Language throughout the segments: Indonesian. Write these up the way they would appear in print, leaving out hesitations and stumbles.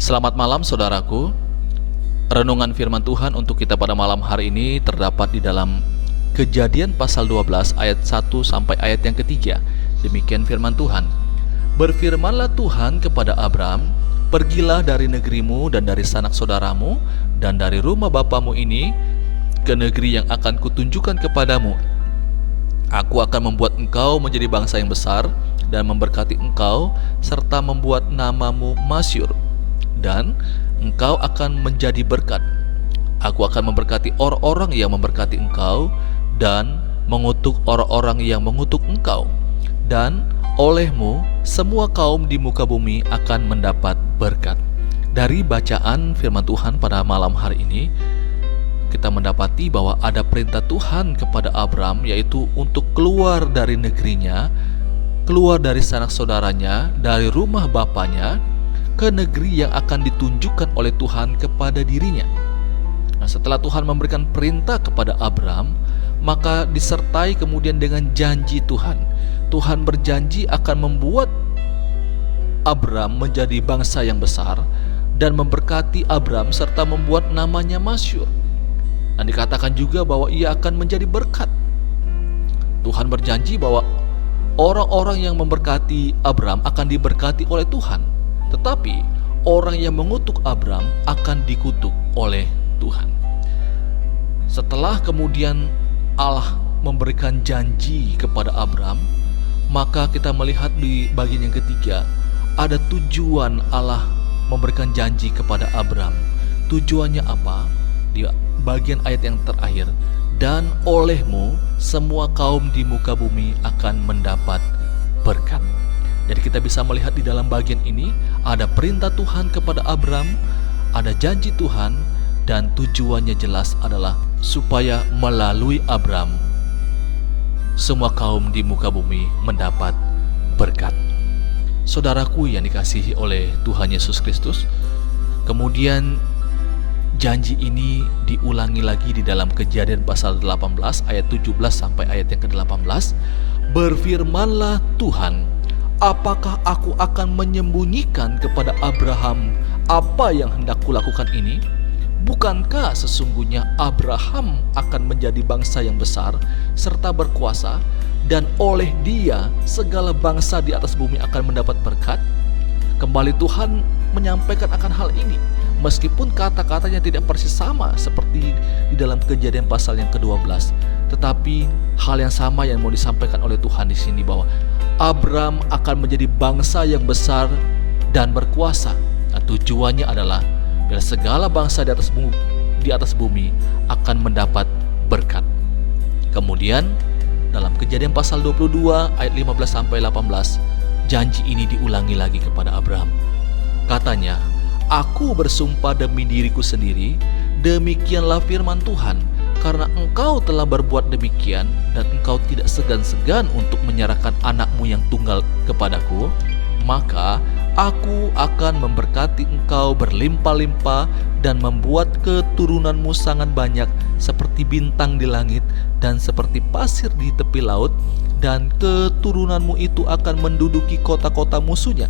Selamat malam saudaraku. Renungan firman Tuhan untuk kita pada malam hari ini terdapat di dalam Kejadian pasal 12 ayat 1 sampai ayat yang ketiga. Demikian firman Tuhan. Berfirmanlah Tuhan kepada Abram, pergilah dari negerimu dan dari sanak saudaramu dan dari rumah bapamu ini ke negeri yang akan kutunjukkan kepadamu. Aku akan membuat engkau menjadi bangsa yang besar dan memberkati engkau serta membuat namamu masyhur, dan engkau akan menjadi berkat. Aku akan memberkati orang-orang yang memberkati engkau dan mengutuk orang-orang yang mengutuk engkau, dan olehmu semua kaum di muka bumi akan mendapat berkat. Dari bacaan firman Tuhan pada malam hari ini, kita mendapati bahwa ada perintah Tuhan kepada Abram, yaitu untuk keluar dari negerinya, keluar dari sanak saudaranya, dari rumah bapanya, ke negeri yang akan ditunjukkan oleh Tuhan kepada dirinya. Nah, setelah Tuhan memberikan perintah kepada Abram, maka disertai kemudian dengan janji Tuhan. Tuhan berjanji akan membuat Abram menjadi bangsa yang besar dan memberkati Abram serta membuat namanya masyhur. Dan dikatakan juga bahwa ia akan menjadi berkat. Tuhan berjanji bahwa orang-orang yang memberkati Abram akan diberkati oleh Tuhan. Tetapi orang yang mengutuk Abram akan dikutuk oleh Tuhan. Setelah kemudian Allah memberikan janji kepada Abram, maka kita melihat di bagian yang ketiga, ada tujuan Allah memberikan janji kepada Abram. Tujuannya apa? Di bagian ayat yang terakhir, dan olehmu semua kaum di muka bumi akan mendapat berkat. Jadi kita bisa melihat di dalam bagian ini ada perintah Tuhan kepada Abram, ada janji Tuhan, dan tujuannya jelas adalah supaya melalui Abram semua kaum di muka bumi mendapat berkat. Saudaraku yang dikasihi oleh Tuhan Yesus Kristus, kemudian janji ini diulangi lagi di dalam Kejadian pasal 18 ayat 17 sampai ayat yang ke-18. Berfirmanlah Tuhan, apakah aku akan menyembunyikan kepada Abraham apa yang hendak kulakukan ini? Bukankah sesungguhnya Abraham akan menjadi bangsa yang besar serta berkuasa, dan oleh dia segala bangsa di atas bumi akan mendapat berkat? Kembali Tuhan menyampaikan akan hal ini, meskipun kata-katanya tidak persis sama seperti di dalam Kejadian pasal yang ke-12, tetapi hal yang sama yang mau disampaikan oleh Tuhan di sini, bahwa Abram akan menjadi bangsa yang besar dan berkuasa. Nah, tujuannya adalah biar segala bangsa di atas bumi akan mendapat berkat. Kemudian dalam Kejadian pasal 22 ayat 15 sampai 18, janji ini diulangi lagi kepada Abram. Katanya, aku bersumpah demi diriku sendiri, demikianlah firman Tuhan, karena engkau telah berbuat demikian dan engkau tidak segan-segan untuk menyerahkan anakmu yang tunggal kepadaku, maka aku akan memberkati engkau berlimpah-limpah dan membuat keturunanmu sangat banyak seperti bintang di langit dan seperti pasir di tepi laut, dan keturunanmu itu akan menduduki kota-kota musuhnya.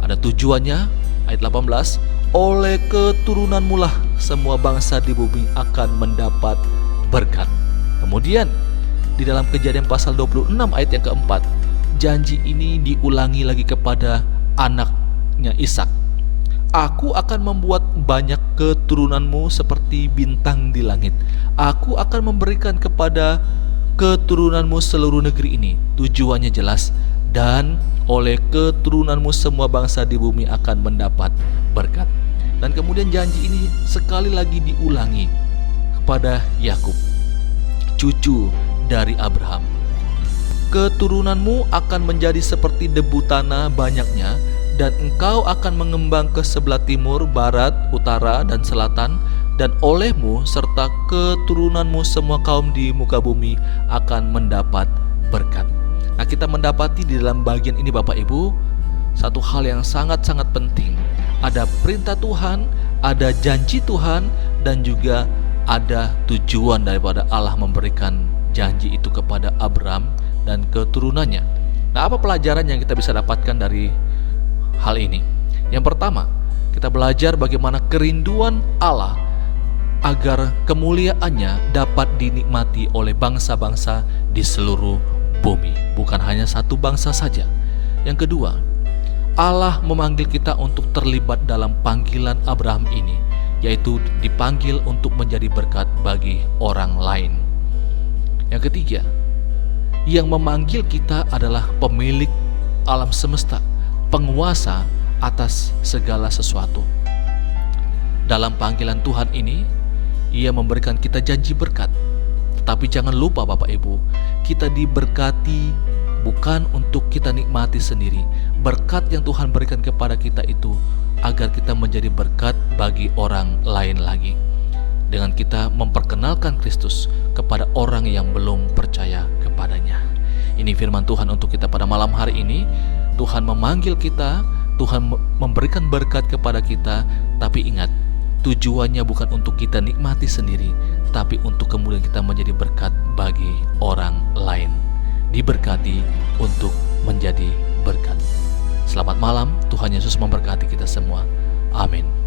Ada tujuannya, ayat 18, oleh keturunanmu lah semua bangsa di bumi akan mendapat berkat. Kemudian di dalam Kejadian pasal 26 ayat yang keempat, janji ini diulangi lagi kepada anaknya Ishak. Aku akan membuat banyak keturunanmu seperti bintang di langit. Aku akan memberikan kepada keturunanmu seluruh negeri ini. Tujuannya jelas, dan oleh keturunanmu semua bangsa di bumi akan mendapat berkat. Dan kemudian janji ini sekali lagi diulangi kepada Yakub, cucu dari Abraham. Keturunanmu akan menjadi seperti debu tanah banyaknya, dan engkau akan mengembang ke sebelah timur, barat, utara, dan selatan, dan olehmu serta keturunanmu semua kaum di muka bumi akan mendapat berkat. Nah, kita mendapati di dalam bagian ini Bapak Ibu, satu hal yang sangat-sangat penting. Ada perintah Tuhan, ada janji Tuhan, dan juga ada tujuan daripada Allah memberikan janji itu kepada Abram dan keturunannya. Nah, apa pelajaran yang kita bisa dapatkan dari hal ini? Yang pertama, Kita belajar bagaimana kerinduan Allah agar kemuliaannya dapat dinikmati oleh bangsa-bangsa di seluruh bumi, bukan hanya satu bangsa saja. Yang kedua, Allah memanggil kita untuk terlibat dalam panggilan Abraham ini, yaitu dipanggil untuk menjadi berkat bagi orang lain. Yang ketiga, yang memanggil kita adalah pemilik alam semesta, penguasa atas segala sesuatu. Dalam panggilan Tuhan ini, Ia memberikan kita janji berkat. Tetapi jangan lupa Bapak Ibu, kita diberkati bukan untuk kita nikmati sendiri. Berkat yang Tuhan berikan kepada kita itu agar kita menjadi berkat bagi orang lain lagi, dengan kita memperkenalkan Kristus kepada orang yang belum percaya kepadanya. Ini firman Tuhan untuk kita pada malam hari ini. Tuhan memanggil kita, Tuhan memberikan berkat kepada kita, tapi ingat, tujuannya bukan untuk kita nikmati sendiri, tapi untuk kemudian kita menjadi berkat bagi orang lain. Diberkati untuk menjadi berkat. Selamat malam, Tuhan Yesus memberkati kita semua. Amin.